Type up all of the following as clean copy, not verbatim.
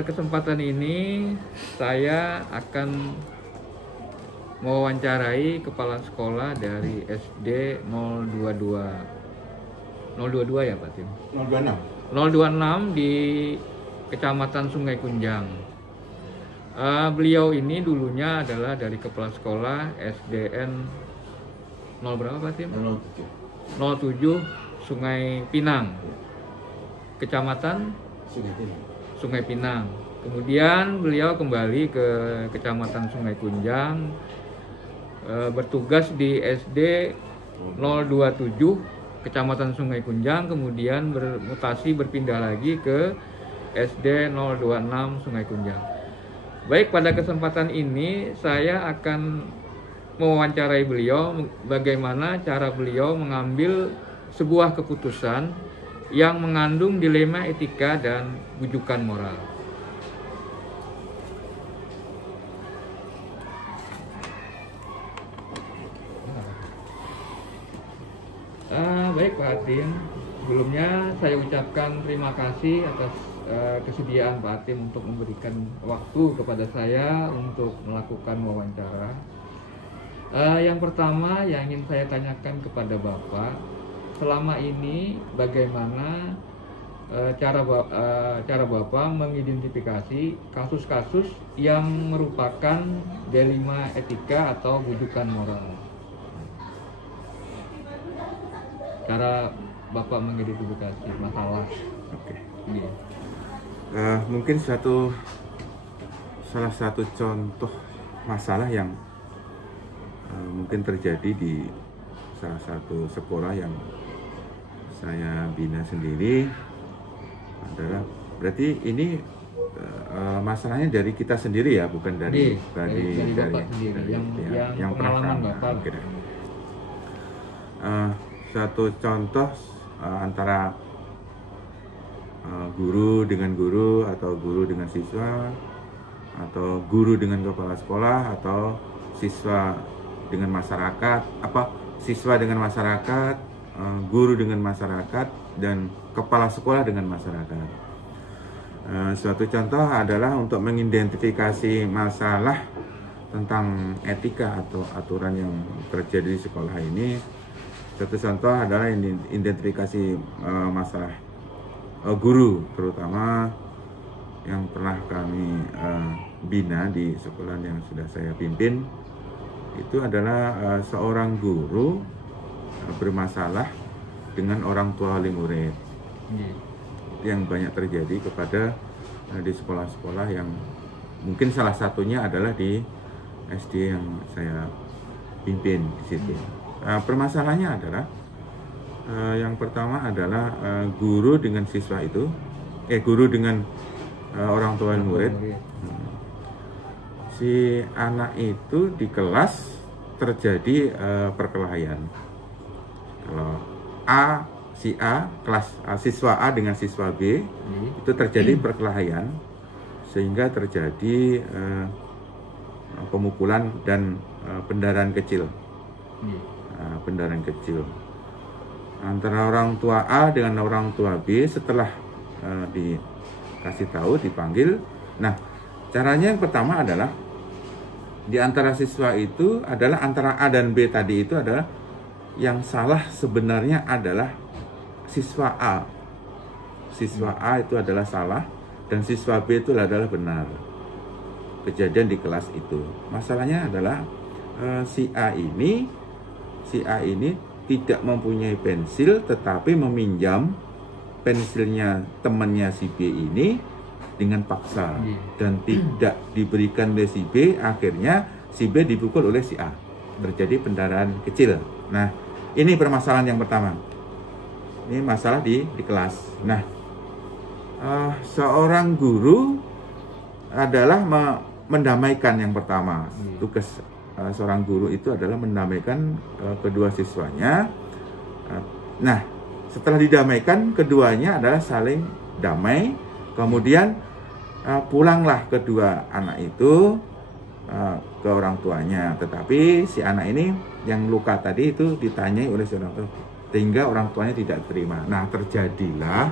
pada kesempatan ini saya akan mewawancarai kepala sekolah dari SD 022 ya Pak Tim? 026 di Kecamatan Sungai Kunjang. Beliau ini dulunya adalah dari kepala sekolah SDN 0 berapa Pak Tim? 07 Sungai Pinang, Kecamatan Sungai Pinang. Kemudian beliau kembali ke Kecamatan Sungai Kunjang, bertugas di SD 027 Kecamatan Sungai Kunjang, kemudian bermutasi berpindah lagi ke SD 026 Sungai Kunjang. Baik, pada kesempatan ini saya akan mewawancarai beliau bagaimana cara beliau mengambil sebuah keputusan yang mengandung dilema etika dan bujukan moral. Baik Pak Hatim, sebelumnya saya ucapkan terima kasih atas kesediaan Pak Hatim untuk memberikan waktu kepada saya untuk melakukan wawancara. Yang pertama yang ingin saya tanyakan kepada Bapak, selama ini bagaimana cara Bapak mengidentifikasi kasus-kasus yang merupakan dilema etika atau bujukan moral? Cara Bapak mengidentifikasi masalah. Oke. Yeah. Mungkin salah satu contoh masalah yang mungkin terjadi di salah satu sekolah yang saya bina sendiri adalah, berarti ini masalahnya dari kita sendiri ya, bukan dari Bapak sendiri yang pengalaman Bapak. Satu contoh antara guru dengan guru, atau guru dengan siswa, atau guru dengan kepala sekolah, atau siswa dengan masyarakat, siswa dengan masyarakat, guru dengan masyarakat, dan kepala sekolah dengan masyarakat. Suatu contoh adalah untuk mengidentifikasi masalah tentang etika atau aturan yang terjadi di sekolah ini. Satu contoh adalah identifikasi masalah guru, terutama yang pernah kami bina di sekolah yang sudah saya pimpin. Itu adalah seorang guru bermasalah dengan orang tua wali murid. Itu yang banyak terjadi kepada di sekolah-sekolah yang mungkin salah satunya adalah di SD yang saya pimpin di situ. Permasalahannya adalah yang pertama adalah guru dengan siswa itu, guru dengan orang tua dan murid. Si anak itu di kelas terjadi perkelahian. Kalau si A kelas siswa A dengan siswa B itu terjadi perkelahian, sehingga terjadi pemukulan dan pendarahan kecil. Pendarahan kecil antara orang tua A dengan orang tua B. Setelah dikasih tahu, dipanggil. Nah, caranya yang pertama adalah di antara siswa itu adalah antara A dan B tadi itu adalah yang salah sebenarnya adalah siswa A. Siswa A itu adalah salah dan siswa B itu adalah benar. Kejadian di kelas itu. Masalahnya adalah si A ini tidak mempunyai pensil, tetapi meminjam pensilnya temannya si B ini dengan paksa dan tidak diberikan oleh si B. Akhirnya si B dipukul oleh si A, terjadi pendarahan kecil. Nah, ini permasalahan yang pertama. Ini masalah di kelas. Nah, seorang guru adalah mendamaikan yang pertama. Tugas seorang guru itu adalah mendamaikan kedua siswanya. Nah, setelah didamaikan, keduanya adalah saling damai. Kemudian pulanglah kedua anak itu ke orang tuanya. Tetapi si anak ini yang luka tadi itu ditanyai oleh si orang tua, sehingga orang tuanya tidak terima. Nah, terjadilah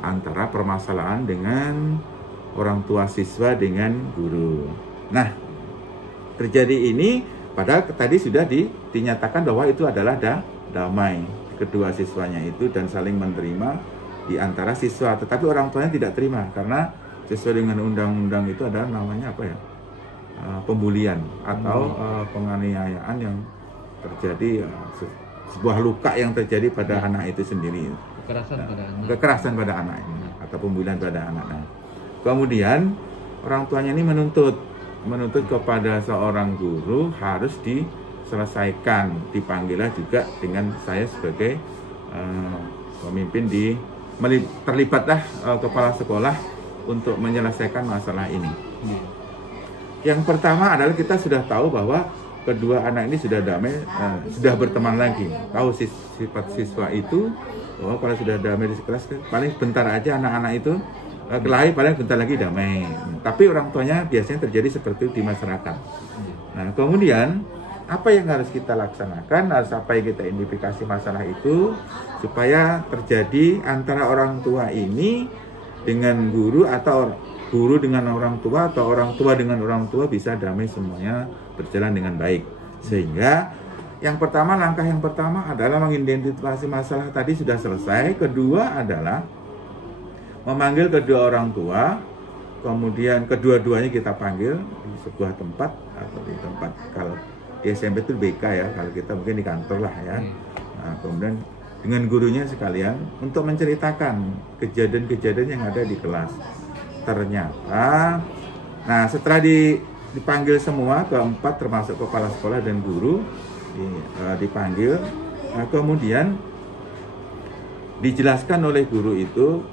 antara permasalahan dengan orang tua siswa dengan guru. Nah, terjadi ini padahal tadi sudah dinyatakan bahwa itu adalah damai kedua siswanya itu dan saling menerima di antara siswa. Tetapi orang tuanya tidak terima karena sesuai dengan undang-undang itu adalah namanya apa ya? Pembulian atau penganiayaan yang terjadi, sebuah luka yang terjadi pada anak itu sendiri. Kekerasan pada anak ini atau pembulian pada anak. Nah, kemudian orang tuanya ini menuntut kepada seorang guru harus diselesaikan, dipanggillah juga dengan saya sebagai pemimpin terlibatlah kepala sekolah untuk menyelesaikan masalah ini. Yang pertama adalah kita sudah tahu bahwa kedua anak ini sudah damai, sudah berteman lagi. Tahu sifat siswa itu, kalau sudah damai di kelas, paling bentar aja anak-anak itu kelahi, paling bentar lagi damai. Tapi orang tuanya biasanya terjadi seperti itu di masyarakat. Nah, kemudian apa yang harus kita laksanakan, harus apa yang kita identifikasi masalah itu supaya terjadi antara orang tua ini dengan guru atau guru dengan orang tua atau orang tua dengan orang tua bisa damai, semuanya berjalan dengan baik. Sehingga langkah yang pertama adalah mengidentifikasi masalah tadi sudah selesai. Kedua adalah memanggil kedua orang tua, kemudian kedua-duanya kita panggil di sebuah tempat atau di tempat, kalau di SMP itu BK ya, kalau kita mungkin di kantor lah ya. Nah, kemudian dengan gurunya sekalian untuk menceritakan kejadian-kejadian yang ada di kelas. Ternyata, nah setelah dipanggil semua keempat termasuk kepala sekolah dan guru dipanggil, nah, kemudian dijelaskan oleh guru itu.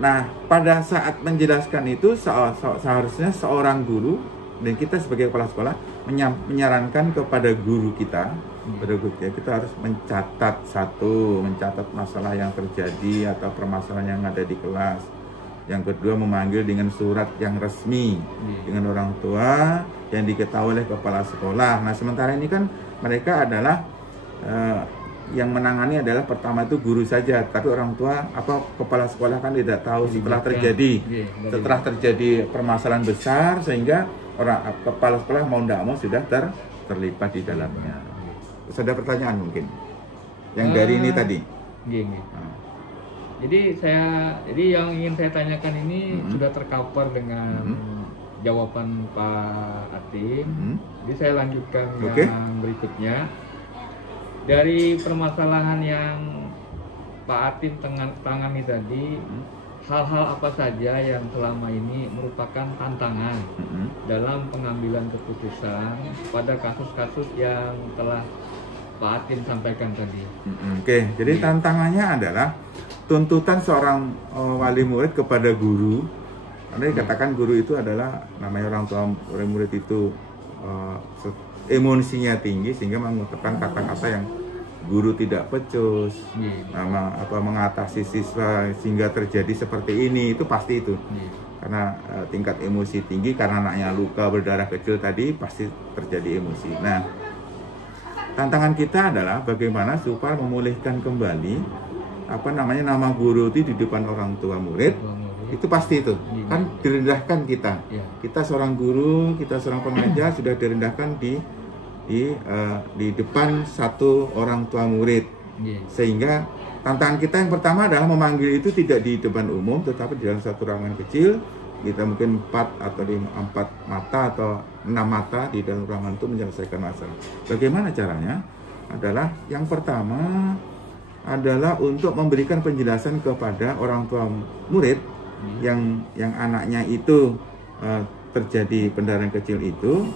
Nah, pada saat menjelaskan itu seharusnya seorang guru dan kita sebagai kepala sekolah menyarankan kepada guru kita, kita harus mencatat masalah yang terjadi atau permasalahan yang ada di kelas. Yang kedua, memanggil dengan surat yang resmi dengan orang tua yang diketahui oleh kepala sekolah. Nah, sementara ini kan mereka adalah yang menangani adalah pertama itu guru saja, tapi orang tua apa kepala sekolah kan tidak tahu setelah terjadi permasalahan besar, sehingga kepala sekolah mau tidak mau sudah terlibat di dalamnya. Terus ada pertanyaan mungkin yang dari ini tadi. Jadi yang ingin saya tanyakan ini sudah tercover dengan jawaban Pak Atim. Jadi saya lanjutkan yang berikutnya. Dari permasalahan yang Pak Atim tangani tadi, hal-hal apa saja yang selama ini merupakan tantangan dalam pengambilan keputusan pada kasus-kasus yang telah Pak Atim sampaikan tadi? Jadi tantangannya adalah tuntutan seorang wali murid kepada guru. Karena dikatakan guru itu adalah, namanya orang tua wali murid itu emosinya tinggi sehingga mengungkapkan kata-kata yang guru tidak becus, mengatasi siswa sehingga terjadi seperti ini, itu pasti itu. Karena tingkat emosi tinggi karena anaknya luka berdarah kecil tadi, pasti terjadi emosi. Nah, tantangan kita adalah bagaimana supaya memulihkan kembali nama guru itu di depan orang tua murid. Itu pasti itu kan direndahkan kita seorang guru, kita seorang pengajar sudah direndahkan di depan satu orang tua murid, sehingga tantangan kita yang pertama adalah memanggil itu tidak di depan umum tetapi di dalam satu ruangan kecil. Kita mungkin 4 atau 4 mata atau 6 mata di dalam ruangan itu menyelesaikan masalah. Bagaimana caranya? Adalah yang pertama adalah untuk memberikan penjelasan kepada orang tua murid yang anaknya itu terjadi pendarahan kecil itu,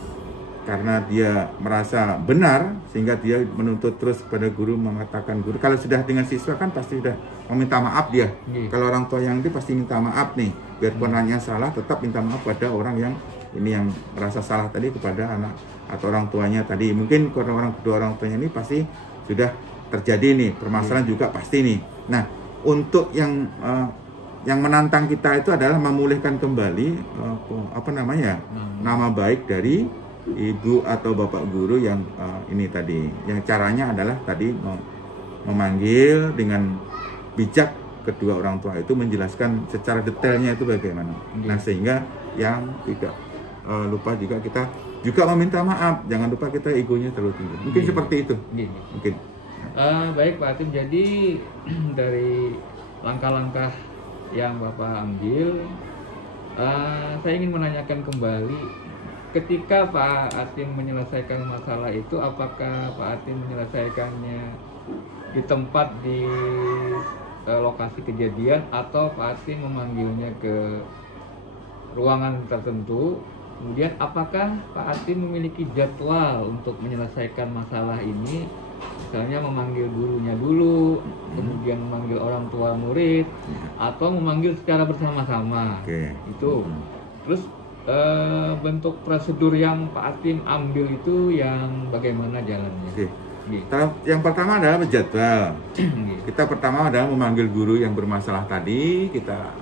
karena dia merasa benar sehingga dia menuntut terus pada guru, mengatakan guru. Kalau sudah dengan siswa kan pasti sudah meminta maaf dia. Kalau orang tua yang itu pasti minta maaf nih, biarpun anaknya salah tetap minta maaf pada orang yang merasa salah tadi kepada anak atau orang tuanya tadi. Mungkin karena kedua orang tuanya ini pasti sudah terjadi nih permasalahan juga pasti nih. Nah, untuk yang menantang kita itu adalah memulihkan kembali nama baik dari ibu atau bapak guru yang ini tadi. Yang caranya adalah tadi memanggil dengan bijak kedua orang tua itu menjelaskan secara detailnya itu bagaimana. Nah, sehingga yang tidak lupa juga kita juga meminta maaf, jangan lupa kita egonya terlalu tinggi. Mungkin seperti itu. Mungkin. Baik Pak Atim, jadi dari langkah-langkah yang Bapak ambil, saya ingin menanyakan kembali, ketika Pak Atim menyelesaikan masalah itu, apakah Pak Atim menyelesaikannya di tempat di lokasi kejadian, atau Pak Atim memanggilnya ke ruangan tertentu? Kemudian apakah Pak Atim memiliki jadwal untuk menyelesaikan masalah ini? Misalnya memanggil gurunya dulu, kemudian memanggil orang tua murid, atau memanggil secara bersama-sama. Itu. Terus bentuk prosedur yang Pak Atim ambil itu yang bagaimana jalannya? Yang pertama adalah jadwal. Kita pertama adalah memanggil guru yang bermasalah tadi, kita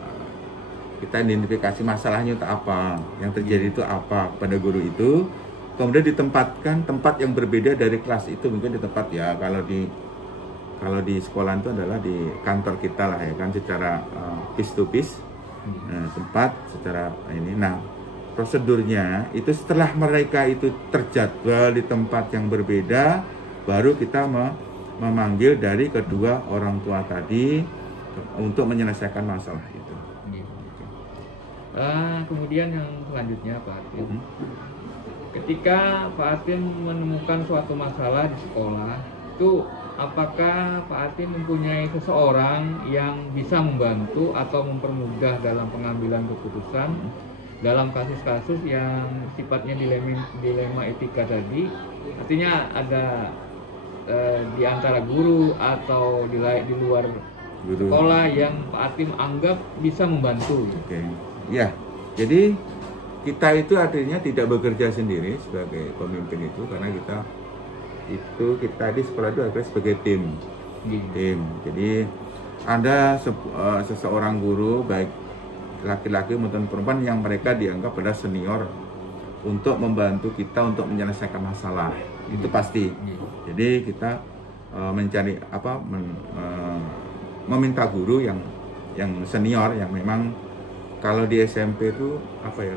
identifikasi masalahnya itu apa, yang terjadi itu apa pada guru itu, kemudian ditempatkan tempat yang berbeda dari kelas itu. Mungkin di tempat, ya kalau di sekolah itu adalah di kantor kita lah ya kan, secara piece to piece, tempat secara ini. Nah, prosedurnya itu setelah mereka itu terjadwal di tempat yang berbeda, baru kita memanggil dari kedua orang tua tadi untuk menyelesaikan masalah itu. Kemudian yang selanjutnya Pak Atim, ketika Pak Atim menemukan suatu masalah di sekolah itu, apakah Pak Atim mempunyai seseorang yang bisa membantu atau mempermudah dalam pengambilan keputusan dalam kasus-kasus yang sifatnya dilema etika tadi? Artinya ada di antara guru atau di luar guru sekolah yang Pak Atim anggap bisa membantu. Ya, jadi kita itu artinya tidak bekerja sendiri sebagai pemimpin itu, karena kita di sekolah itu adalah sebagai tim. Jadi ada seseorang guru, baik laki-laki maupun perempuan, yang mereka dianggap adalah senior untuk membantu kita untuk menyelesaikan masalah. Itu pasti. Jadi kita mencari meminta guru yang senior, yang memang kalau di SMP itu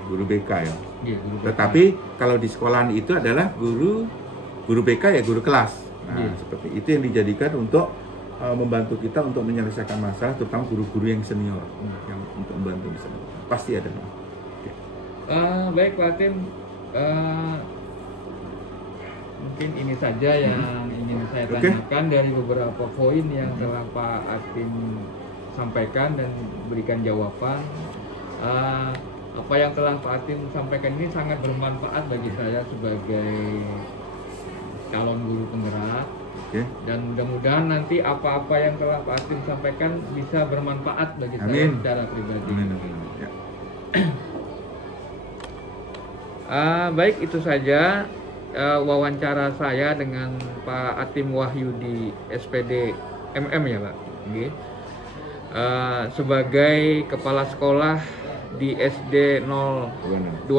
guru BK ya. Tetapi kalau di sekolahan itu adalah guru BK ya, guru kelas. Nah, seperti itu yang dijadikan untuk membantu kita untuk menyelesaikan masalah, terutama guru-guru yang senior yang untuk membantu di sana. Pasti ada. Baik Pak Atim, mungkin ini saja yang ingin saya tanyakan dari beberapa poin yang telah Pak Atim sampaikan dan berikan jawaban. Apa yang telah Pak Atim sampaikan ini sangat bermanfaat bagi saya sebagai calon guru penggerak, dan mudah-mudahan nanti apa-apa yang telah Pak Atim sampaikan bisa bermanfaat bagi saya secara pribadi. Baik, itu saja wawancara saya dengan Pak Atim Wahyudi SPD MM ya Pak, sebagai kepala sekolah di SD 026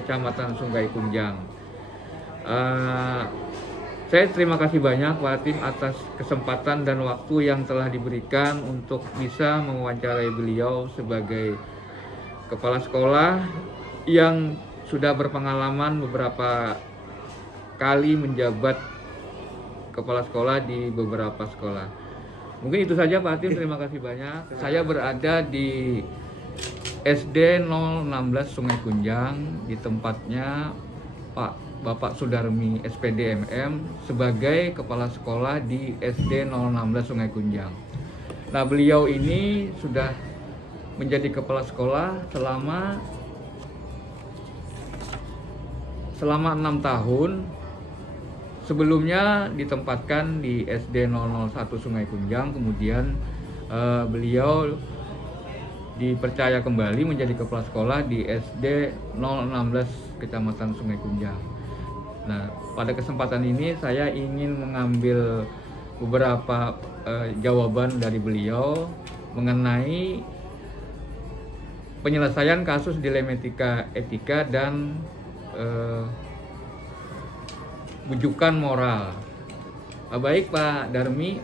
Kecamatan Sungai Kunjang. Saya terima kasih banyak Pak Atim atas kesempatan dan waktu yang telah diberikan untuk bisa mewawancarai beliau sebagai kepala sekolah yang sudah berpengalaman beberapa kali menjabat kepala sekolah di beberapa sekolah. Mungkin itu saja Pak Atim, terima kasih banyak. Saya berada di SD 016 Sungai Kunjang, di tempatnya Bapak Sudarmi SPD MM sebagai kepala sekolah di SD 016 Sungai Kunjang. Nah, beliau ini sudah menjadi kepala sekolah selama 6 tahun. Sebelumnya ditempatkan di SD 001 Sungai Kunjang, kemudian beliau dipercaya kembali menjadi kepala sekolah di SD 016 Kecamatan Sungai Kunjang. Nah, pada kesempatan ini saya ingin mengambil beberapa jawaban dari beliau mengenai penyelesaian kasus dilema etika dan bujukan moral. Baik Pak Darmi,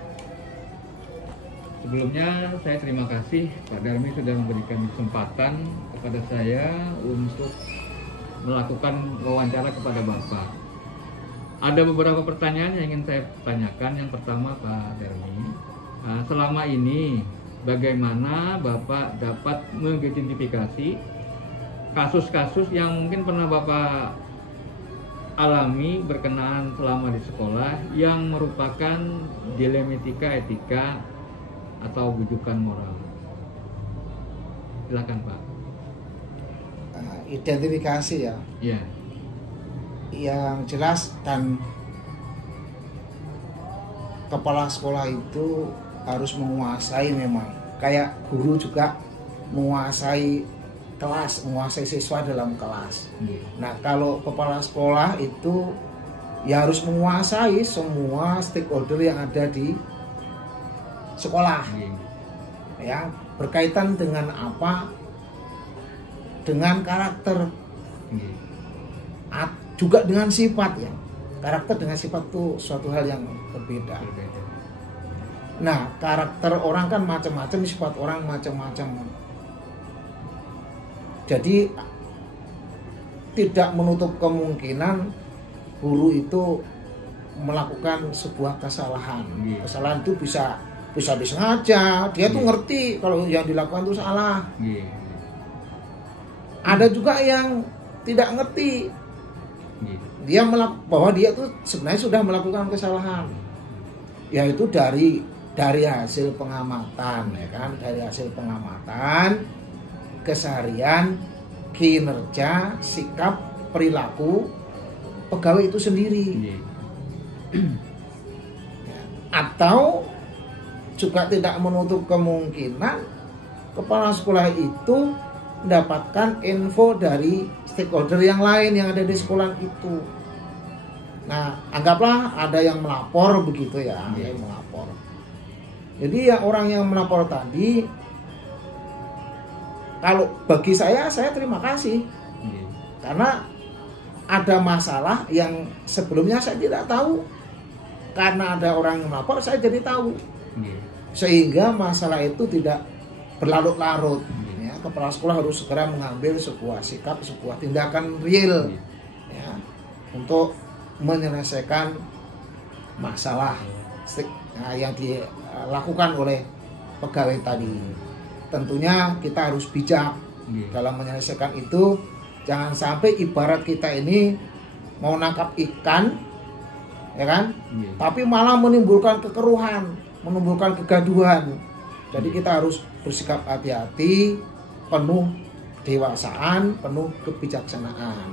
Sebelumnya saya terima kasih Pak Darmi sudah memberikan kesempatan kepada saya untuk melakukan wawancara kepada Bapak. Ada beberapa pertanyaan yang ingin saya tanyakan. Yang pertama, Pak Darmi, selama ini bagaimana Bapak dapat mengidentifikasi kasus-kasus yang mungkin pernah Bapak alami berkenaan selama di sekolah yang merupakan dilematika etika atau bujukan moral? Silakan Pak. Identifikasi ya. Ya. Yang jelas, dan kepala sekolah itu harus menguasai, memang kayak guru juga menguasai kelas, menguasai siswa dalam kelas. Nah, kalau kepala sekolah itu ya harus menguasai semua stakeholder yang ada di sekolah. Ya, berkaitan dengan apa? Dengan karakter, juga dengan sifat ya. Karakter dengan sifat itu suatu hal yang berbeda. Nah, karakter orang kan macam-macam, sifat orang macam-macam. Jadi tidak menutup kemungkinan guru itu melakukan sebuah kesalahan. Kesalahan itu bisa disengaja, dia tuh ngerti kalau yang dilakukan itu salah. Ada juga yang tidak ngerti, dia bahwa dia tuh sebenarnya sudah melakukan kesalahan, yaitu dari hasil pengamatan, ya kan, dari hasil pengamatan keseharian, kinerja, sikap, perilaku pegawai itu sendiri. Atau juga tidak menutup kemungkinan kepala sekolah itu mendapatkan info dari stakeholder yang lain yang ada di sekolah itu. Nah, anggaplah ada yang melapor begitu ya, ada yang melapor. Jadi ya orang yang melapor tadi, kalau bagi saya terima kasih. Karena ada masalah yang sebelumnya saya tidak tahu. Karena ada orang yang melapor, saya jadi tahu. Sehingga masalah itu tidak berlarut-larut. Kepala sekolah harus segera mengambil sebuah sikap, sebuah tindakan real ya, untuk menyelesaikan masalah yang dilakukan oleh pegawai tadi. Tentunya kita harus bijak dalam menyelesaikan itu. Jangan sampai ibarat kita ini mau nangkap ikan, ya kan? Tapi malah menimbulkan kekeruhan, menimbulkan kegaduhan. Jadi kita harus bersikap hati-hati, penuh dewasaan, penuh kebijaksanaan.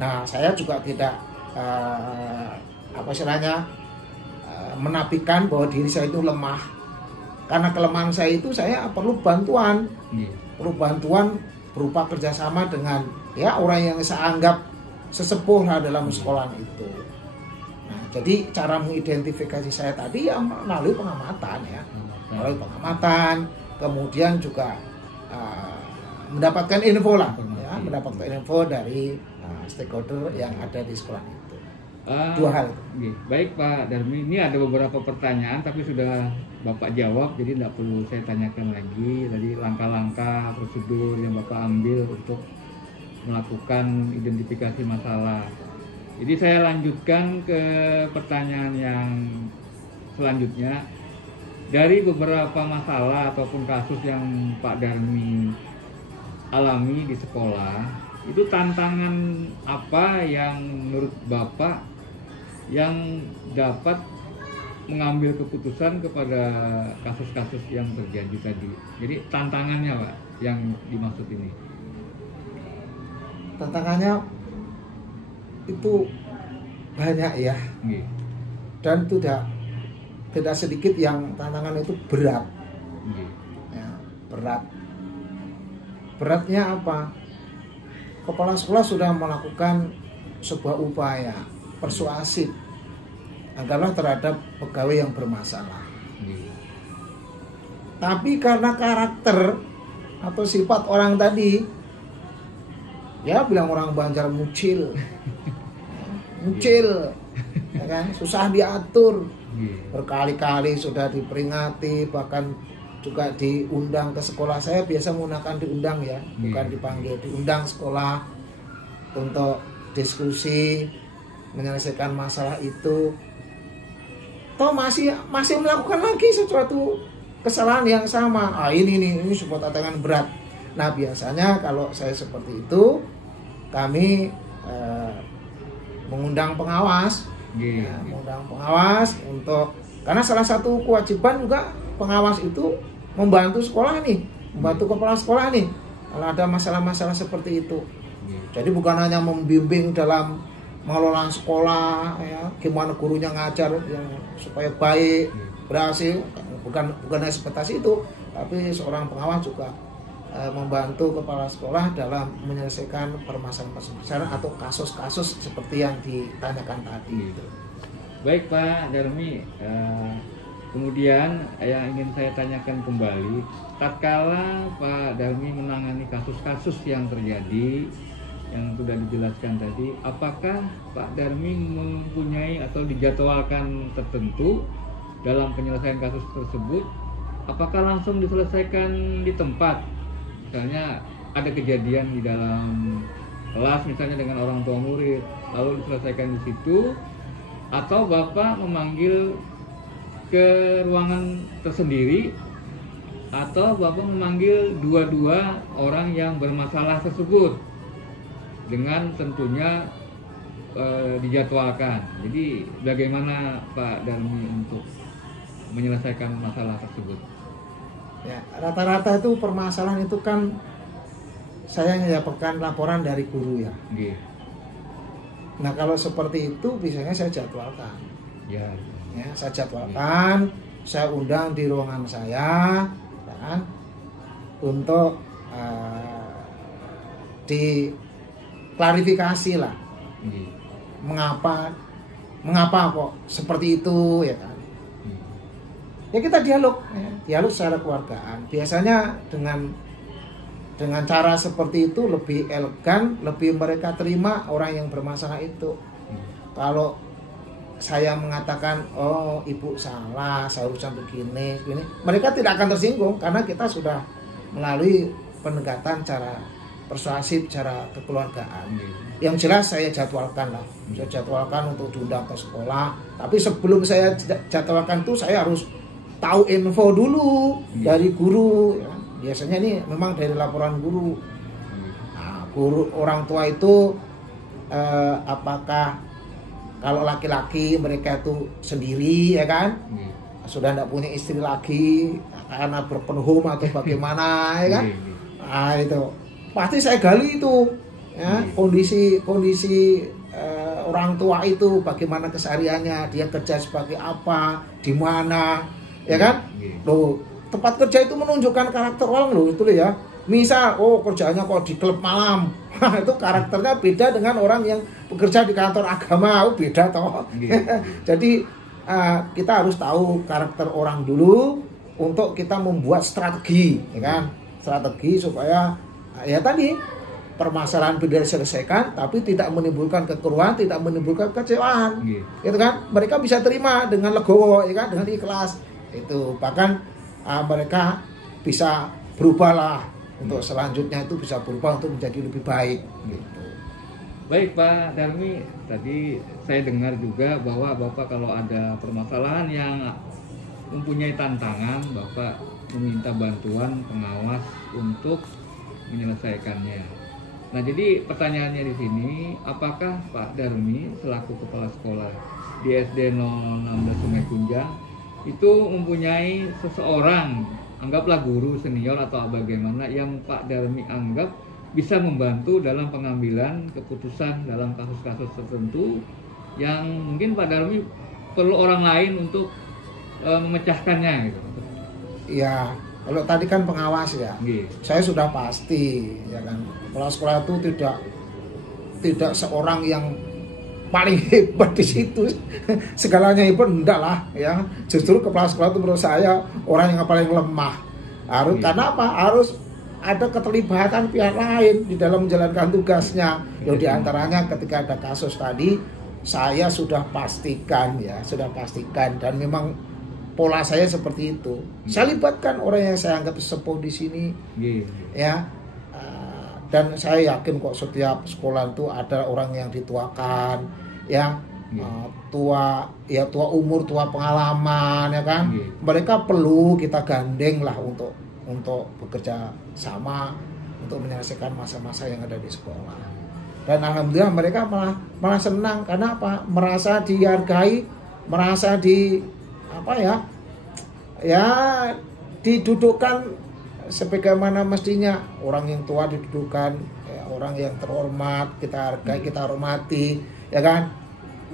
Nah, saya juga tidak menafikan bahwa diri saya itu lemah. Karena kelemahan saya itu saya perlu bantuan, berupa kerjasama dengan ya orang yang saya anggap sesepuh dalam sekolah itu. Nah, jadi cara mengidentifikasi saya tadi ya melalui pengamatan ya, melalui pengamatan, kemudian juga mendapatkan info lah, ya, mendapatkan info dari stakeholder yang ada di sekolah itu. Dua hal. Baik Pak Darmi, ini ada beberapa pertanyaan tapi sudah Bapak jawab, jadi tidak perlu saya tanyakan lagi. Tadi langkah-langkah prosedur yang Bapak ambil untuk melakukan identifikasi masalah. Jadi saya lanjutkan ke pertanyaan yang selanjutnya. Dari beberapa masalah ataupun kasus yang Pak Darmi alami di sekolah, itu tantangan apa yang menurut Bapak yang dapat mengambil keputusan kepada kasus-kasus yang terjadi tadi? Jadi tantangannya Pak yang dimaksud ini. Tantangannya itu banyak ya. Dan tidak sedikit yang tantangan itu berat. Ya, berat. Beratnya apa? Kepala sekolah sudah melakukan sebuah upaya persuasif agarlah terhadap pegawai yang bermasalah. Tapi karena karakter atau sifat orang tadi, ya bilang orang Banjar mucil, ya kan, susah diatur. Berkali-kali sudah diperingati, bahkan juga diundang ke sekolah. Saya biasa menggunakan diundang ya, bukan dipanggil, diundang sekolah untuk diskusi menyelesaikan masalah itu. Toh masih melakukan lagi sesuatu kesalahan yang sama. Ini sebuah tantangan berat. Nah, biasanya kalau saya seperti itu, kami mengundang pengawas, mengundang pengawas untuk, karena salah satu kewajiban juga pengawas itu membantu sekolah nih, membantu kepala sekolah nih kalau ada masalah-masalah seperti itu. Jadi bukan hanya membimbing dalam mengelola sekolah, ya, gimana gurunya ngajar yang supaya baik, berhasil, bukan hanya sebatas itu, tapi seorang pengawas juga membantu kepala sekolah dalam menyelesaikan permasalahan atau kasus-kasus seperti yang ditanyakan tadi. Baik Pak Darmi, kemudian yang ingin saya tanyakan kembali, tatkala Pak Darmi menangani kasus-kasus yang terjadi yang sudah dijelaskan tadi, apakah Pak Darmi mempunyai atau dijadwalkan tertentu dalam penyelesaian kasus tersebut? Apakah langsung diselesaikan di tempat? Misalnya ada kejadian di dalam kelas misalnya dengan orang tua murid, lalu diselesaikan di situ, atau Bapak memanggil ke ruangan tersendiri, atau Bapak memanggil dua-dua orang yang bermasalah tersebut dengan tentunya dijadwalkan. Jadi bagaimana Pak Darmi untuk menyelesaikan masalah tersebut? Ya, rata-rata itu permasalahan itu kan saya mendapatkan laporan dari guru ya. Nah, kalau seperti itu biasanya saya jadwalkan. Ya, saya jadwalkan, saya undang di ruangan saya, kan, untuk diklarifikasi lah. Mengapa kok seperti itu, ya kan? Ya kita dialog secara keluargaan. Biasanya dengan cara seperti itu lebih elegan, lebih mereka terima orang yang bermasalah itu. Kalau saya mengatakan, oh ibu salah, seharusnya begini, mereka tidak akan tersinggung karena kita sudah melalui pendekatan cara persuasif, cara kekeluargaan. Yang jelas saya jadwalkan lah, saya jadwalkan untuk diundang ke sekolah. Tapi sebelum saya jadwalkan itu saya harus tahu info dulu dari guru, ya. Biasanya ini memang dari laporan guru. Nah, guru orang tua itu apakah kalau laki-laki mereka itu sendiri, ya kan, sudah tidak punya istri lagi karena berpenghum atau bagaimana, ya kan? Nah, itu pasti saya gali itu, ya, kondisi orang tua itu bagaimana kesehariannya, dia kerja sebagai apa, di mana. Ya kan? Loh, tempat kerja itu menunjukkan karakter orang loh, itu loh ya. Misal, kerjanya kok di klub malam. Itu karakternya beda dengan orang yang bekerja di kantor agama, beda toh. Jadi kita harus tahu karakter orang dulu untuk kita membuat strategi, ya kan? Strategi supaya ya tadi permasalahan bisa diselesaikan tapi tidak menimbulkan kekeruhan, tidak menimbulkan kecewaan. Gitu kan? Mereka bisa terima dengan legowo, ya kan? Dengan ikhlas. Itu bahkan mereka bisa berubah lah untuk selanjutnya, itu bisa berubah untuk menjadi lebih baik gitu. Baik Pak Darmi, tadi saya dengar juga bahwa Bapak kalau ada permasalahan yang mempunyai tantangan, Bapak meminta bantuan pengawas untuk menyelesaikannya. Nah, jadi pertanyaannya di sini, apakah Pak Darmi selaku kepala sekolah di SD 016 Sungai Kunjang itu mempunyai seseorang, anggaplah guru senior atau bagaimana, yang Pak Darmi anggap bisa membantu dalam pengambilan keputusan dalam kasus-kasus tertentu yang mungkin Pak Darmi perlu orang lain untuk memecahkannya gitu. Ya, kalau tadi kan pengawas ya. Saya sudah pasti, ya kan. Kepala sekolah itu tidak seorang yang paling hebat di situ, segalanya hebat, enggak lah, ya. Justru kepala sekolah itu menurut saya orang yang paling lemah. Karena apa? Harus ada keterlibatan pihak lain di dalam menjalankan tugasnya. Di antaranya ketika ada kasus tadi, saya sudah pastikan dan memang pola saya seperti itu. Saya libatkan orang yang saya anggap sepuh di sini, ya. Dan saya yakin kok setiap sekolah itu ada orang yang dituakan, ya, tua umur, tua pengalaman, ya kan. Mereka perlu kita gandeng lah untuk bekerja sama untuk menyelesaikan masa-masa yang ada di sekolah. Dan alhamdulillah mereka malah senang karena apa? Merasa dihargai, merasa didudukkan sebagaimana mestinya. Orang yang tua didudukkan, ya, orang yang terhormat kita hargai, kita hormati, ya kan.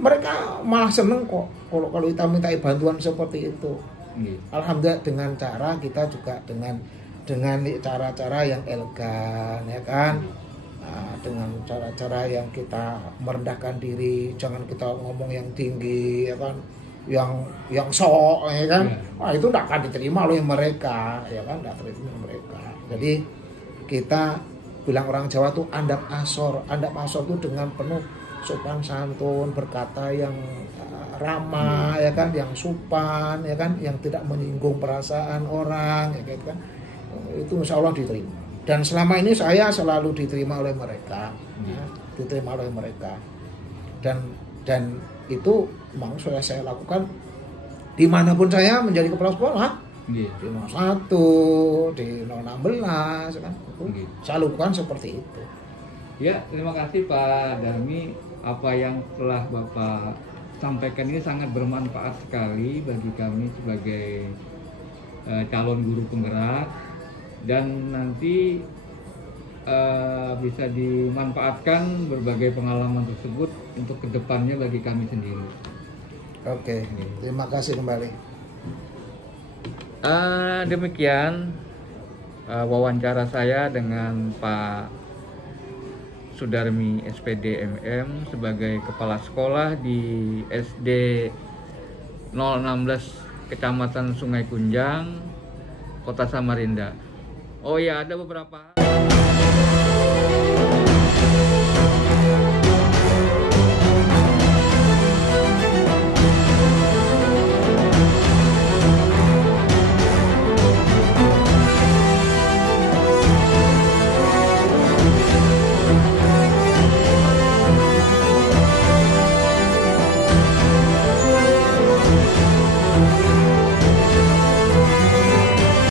Mereka malah seneng kok kalau kita minta bantuan seperti itu. Alhamdulillah dengan cara kita juga dengan cara-cara yang elegan, ya kan. Dengan cara-cara yang kita merendahkan diri, jangan kita ngomong yang tinggi, ya kan, yang sok, ya kan. Itu tidak akan diterima oleh mereka, ya kan, tidak diterima oleh mereka. Jadi kita bilang orang Jawa tuh andap asor itu dengan penuh sopan santun, berkata yang ramah, ya kan, yang sopan, ya kan, yang tidak menyinggung perasaan orang, ya kan. Itu insya Allah diterima. Dan selama ini saya selalu diterima oleh mereka, ya, diterima oleh mereka. Dan itu memang sudah saya lakukan dimanapun saya menjadi kepala sekolah, di 01, di 016, kan, saya lakukan seperti itu. Ya, terima kasih Pak Darmi. Apa yang telah Bapak sampaikan ini sangat bermanfaat sekali bagi kami sebagai calon guru penggerak, dan nanti bisa dimanfaatkan berbagai pengalaman tersebut untuk kedepannya bagi kami sendiri. Oke, terima kasih kembali. Demikian wawancara saya dengan Pak Sudarmi SPD MM sebagai kepala sekolah di SD 016 Kecamatan Sungai Kunjang, Kota Samarinda. Oh ya, ada beberapa